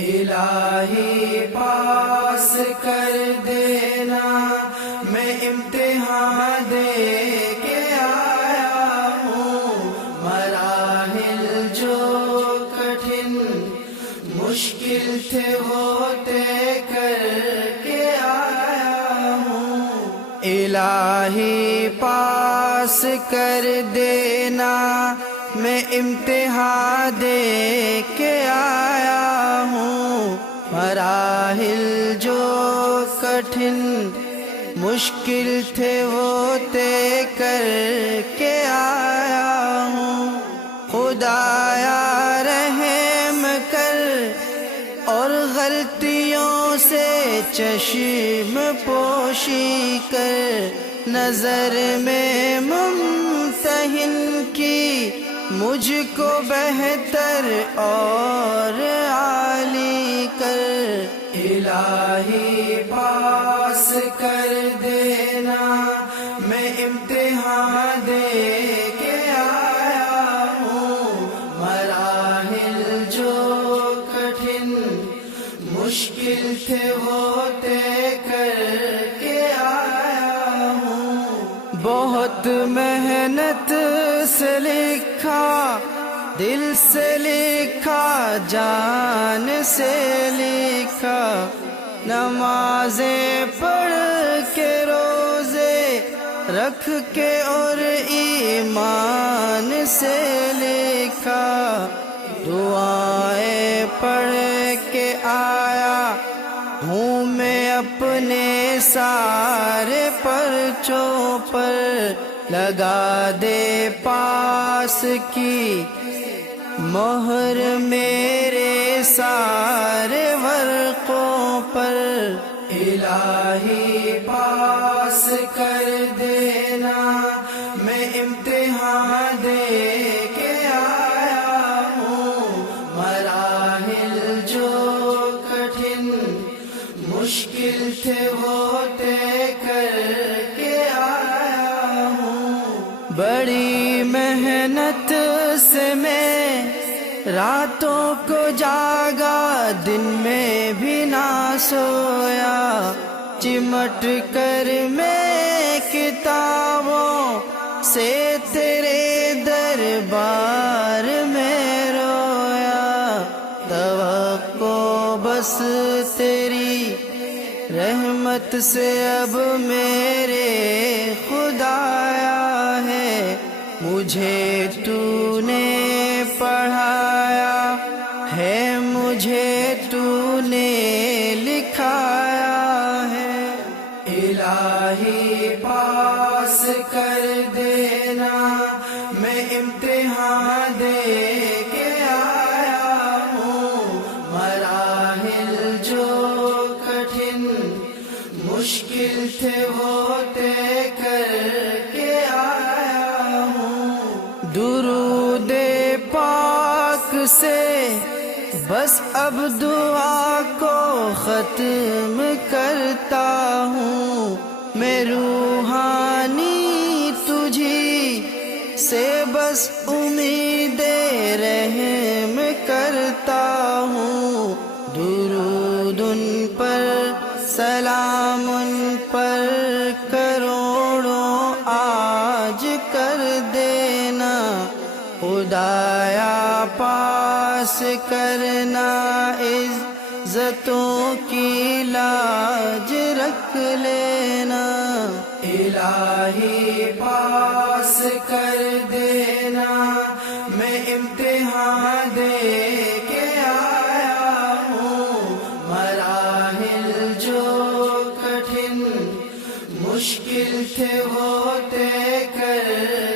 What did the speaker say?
الہی پاس کر دینا، میں امتحان دے کے آیا ہوں، مراحل جو کٹھن مشکل تھے وہ طے کر کے آیا ہوں۔ الہی پاس کر دینا، میں امتحان دے کے آیا ہوں، مراحل جو کٹھن مشکل تھے وہ طے کر کے آیا ہوں۔ خدایا رحم کر اور غلطیوں سے چشم پوشی کر، نظر میں ممتحن کی مجھ کو بہتر اور عالی کر۔ الہی پاس کر دینا، میں امتحان دے کے آیا ہوں، مراحل جو کٹھن مشکل تھے وہ طے کر کے آیا ہوں۔ بہت محنت سے لکھا، دل سے لکھا، جان سے لکھا، نمازیں پڑھ کے روزے رکھ کے اور ایمان سے لکھا، دعائیں پڑھ کے آیا ہوں میں اپنے سارے پرچوں پر، لگا دے پاس کی مہر میرے سارے ورقوں پر۔ الہی پاس کر دینا، میں امتحان دے کے آیا ہوں، مراحل جو کٹھن مشکل تھے وہ طے کر کے آیا ہوں۔ بڑی محنت سے میں راتوں کو جاگا، دن میں بھی نہ سویا، چمٹ کر میں کتابوں سے تیرے دربار میں رویا، توقع بس تیری رحمت سے اب میرے خدایا ہے، مجھے تو نے پڑھایا ہے، مجھے تو نے لکھایا ہے۔ الہی پاس کر دینا، میں امتحان دے کے آیا ہوں، مراحل جو کٹھن مشکل تھے وہ طے کر کے آیا ہوں۔ درود پاک سے بس اب دعا کو ختم کرتا ہوں، میں روحانی تجھی سے بس امید رحم کرتا ہوں، درود ان پر، سلام ان پر کروڑوں آج کر دینا، خدایا پاس کرنا، عزتوں کی لاج رکھ لینا۔ الہی پاس کر دینا، میں امتحان دے کے آیا ہوں، مراحل جو کٹھن مشکل تھے وہ طے کر